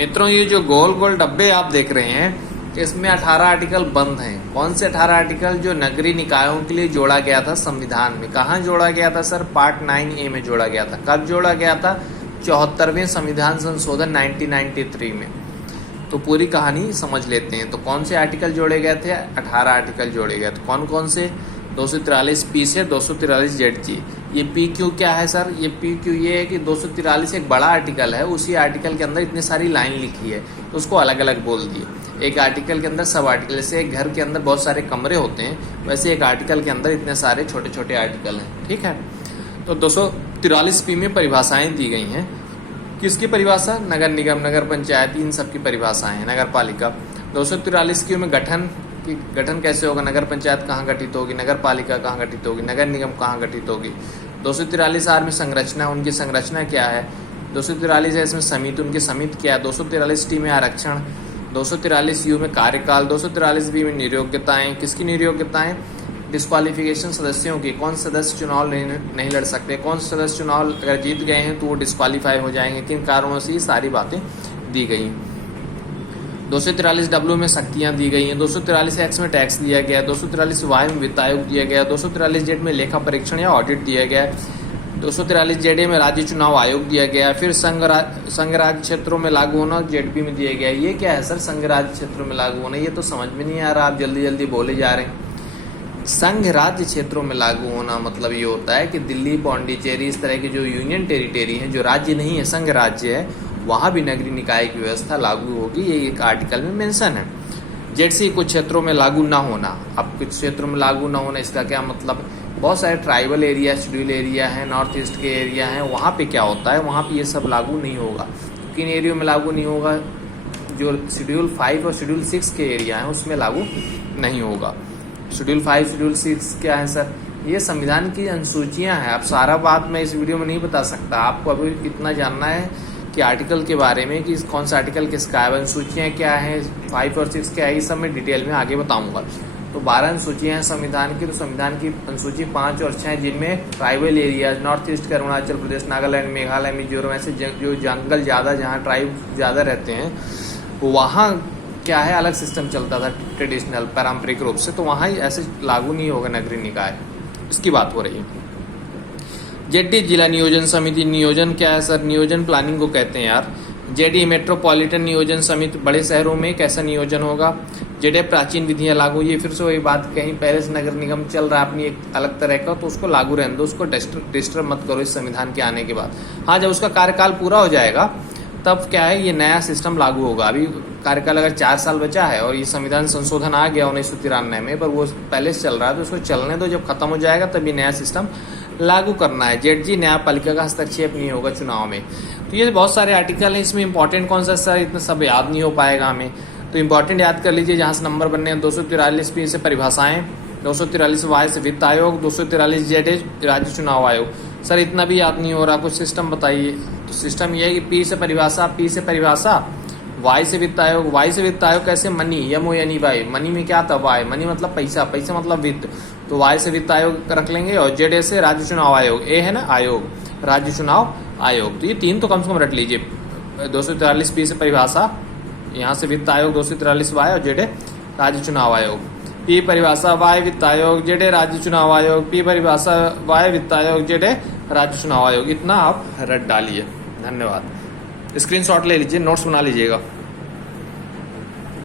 मित्रों, ये जो गोल गोल डब्बे आप देख रहे हैं इसमें 18 आर्टिकल बंद हैं। कौन से 18 आर्टिकल? जो नगरीय निकायों के लिए जोड़ा गया था संविधान में। कहाँ जोड़ा गया था सर? पार्ट 9A में जोड़ा गया था। कब जोड़ा गया था? 74वें संविधान संशोधन 1993 में। तो पूरी कहानी समझ लेते हैं। तो कौन से आर्टिकल जोड़े गए थे? 18 आर्टिकल जोड़े गए थे। कौन कौन से? 243P से 243ZG। ये PQ क्या है सर? ये PQ ये है कि 243 एक बड़ा आर्टिकल है, उसी आर्टिकल के अंदर इतनी सारी लाइन लिखी है तो उसको अलग अलग बोल दिए। एक आर्टिकल के अंदर सब आर्टिकल, जैसे एक घर के अंदर बहुत सारे कमरे होते हैं वैसे एक आर्टिकल के अंदर इतने सारे छोटे छोटे आर्टिकल हैं। ठीक है, तो 243P में परिभाषाएं दी गई हैं। किसकी परिभाषा? नगर निगम, नगर पंचायत, इन सब की परिभाषाएं हैं। नगर पालिका 243Q में गठन कैसे होगा? नगर पंचायत कहाँ गठित होगी, नगर पालिका कहाँ गठित होगी, नगर निगम कहाँ गठित होगी। 243R में संरचना, उनकी संरचना क्या है। 243 है इसमें समिति, उनकी समिति क्या है। 243T में आरक्षण, 243U में कार्यकाल, 243B में नियोग्यताएं। किसकी नियोग्यताएं? डिस्क्वालिफिकेशन सदस्यों की। कौन सदस्य चुनाव नहीं लड़ सकते, कौन सदस्य चुनाव अगर जीत गए हैं तो वो डिस्क्वालीफाई हो जाएंगे, किन कारणों से, ये सारी बातें दी गई। 243W में शक्तियां दी गई हैं। 243X में टैक्स दिया गया, 243Y में वित्त आयोग दिया गया, 243Z में लेखा परीक्षण या ऑडिट दिया गया, 243ZA में राज्य चुनाव आयोग दिया गया। फिर संघ राज्य क्षेत्रों में लागू होना ZB में दिया गया। ये क्या है सर? संघ राज्य क्षेत्रों में लागू होना, ये तो समझ में नहीं आ रहा, आप जल्दी जल्दी बोले जा रहे हैं। संघ राज्य क्षेत्रों में लागू होना मतलब ये होता है कि दिल्ली, पौंडीचेरी, इस तरह के जो यूनियन टेरिटरी हैं, जो राज्य नहीं है, संघ राज्य है, वहाँ भी नगरीय निकाय की व्यवस्था लागू होगी। ये एक आर्टिकल में मेंशन है। ZC कुछ क्षेत्रों में लागू ना होना। अब कुछ क्षेत्रों में लागू ना होना इसका क्या मतलब? बहुत सारे ट्राइबल एरिया, शेड्यूल एरिया हैं, नॉर्थ ईस्ट के एरिया हैं, वहाँ पे क्या होता है, वहाँ पे ये सब लागू नहीं होगा। किन एरियो में लागू नहीं होगा? जो शेड्यूल 5 और शेड्यूल 6 के एरिया हैं उसमें लागू नहीं होगा। शेड्यूल 5, शेड्यूल 6 क्या है सर? ये संविधान की अनुसूचियाँ हैं। अब सारा बात मैं इस वीडियो में नहीं बता सकता, आपको अभी इतना जानना है कि आर्टिकल के बारे में कि कौन सा आर्टिकल किसका है, अनुसूचियाँ क्या हैं, 5 और 6 क्या है, ये सब मैं डिटेल में आगे बताऊंगा। तो 12 अनुसूचियाँ हैं संविधान की। तो संविधान की अनुसूची 5 और 6 हैं, जिनमें ट्राइबल एरियाज, नॉर्थ ईस्ट का अरुणाचल प्रदेश, नागालैंड, मेघालय, मिजोरम, ऐसे जो जंगल ज़्यादा, जहाँ ट्राइब ज़्यादा रहते हैं, वहाँ क्या है, अलग सिस्टम चलता था ट्रेडिशनल, पारंपरिक रूप से। तो वहाँ ऐसे लागू नहीं होगा नगरीय निकाय, इसकी बात हो रही है। ZD जिला नियोजन समिति। नियोजन क्या है सर? नियोजन प्लानिंग को कहते हैं यार। ZD मेट्रोपॉलिटन नियोजन समिति, बड़े शहरों में कैसा नियोजन होगा। ZA प्राचीन विधियां लागू। ये फिर से वही बात, कहीं पहले से नगर निगम चल रहा है अपनी एक अलग तरह का, तो उसको लागू रहने दो, उसको डिस्टर्ब मत करो इस संविधान के आने के बाद। हाँ, जब उसका कार्यकाल पूरा हो जाएगा तब क्या है, ये नया सिस्टम लागू होगा। अभी कार्यकाल अगर 4 साल बचा है और ये संविधान संशोधन आ गया 1993 में, पर वो पहले से चल रहा है तो उसको चलने दो, जब खत्म हो जाएगा तब ये नया सिस्टम लागू करना है। ZG न्यायपालिका का हस्तक्षेप नहीं होगा चुनाव में। तो ये बहुत सारे आर्टिकल हैं। इसमें इंपॉर्टेंट कौन सा सर? इतना सब याद नहीं हो पाएगा हमें, तो इंपॉर्टेंट याद कर लीजिए जहाँ से नंबर बनने हैं। 243P से परिभाषाएं, 243Y से वित्त आयोग, 243ZA राज्य चुनाव आयोग। सर इतना भी याद नहीं हो रहा, कुछ सिस्टम बताइए। तो सिस्टम ये है कि P से परिभाषा, Y से वित्त आयोग। Y से वित्त आयोग कैसे? Money, MONEY। मनी में क्या था? Y। मनी मतलब पैसा, पैसा मतलब वित्त, तो Y से वित्त आयोग रख लेंगे। और ZA से राज्य चुनाव आयोग, A है ना आयोग, राज्य चुनाव आयोग। तो ये 3 तो कम से कम रट लीजिए। 243P से परिभाषा, यहाँ से वित्त आयोग 243Y, और ZA राज्य चुनाव आयोग। P परिभाषा, Y वित्त आयोग, ZA राज्य चुनाव आयोग, P परिभाषा, Y वित्त आयोग, ZA राज्य चुनाव आयोग। इतना आप रट डालिए। धन्यवाद। स्क्रीनशॉट ले लीजिए, नोट्स बना लीजिएगा।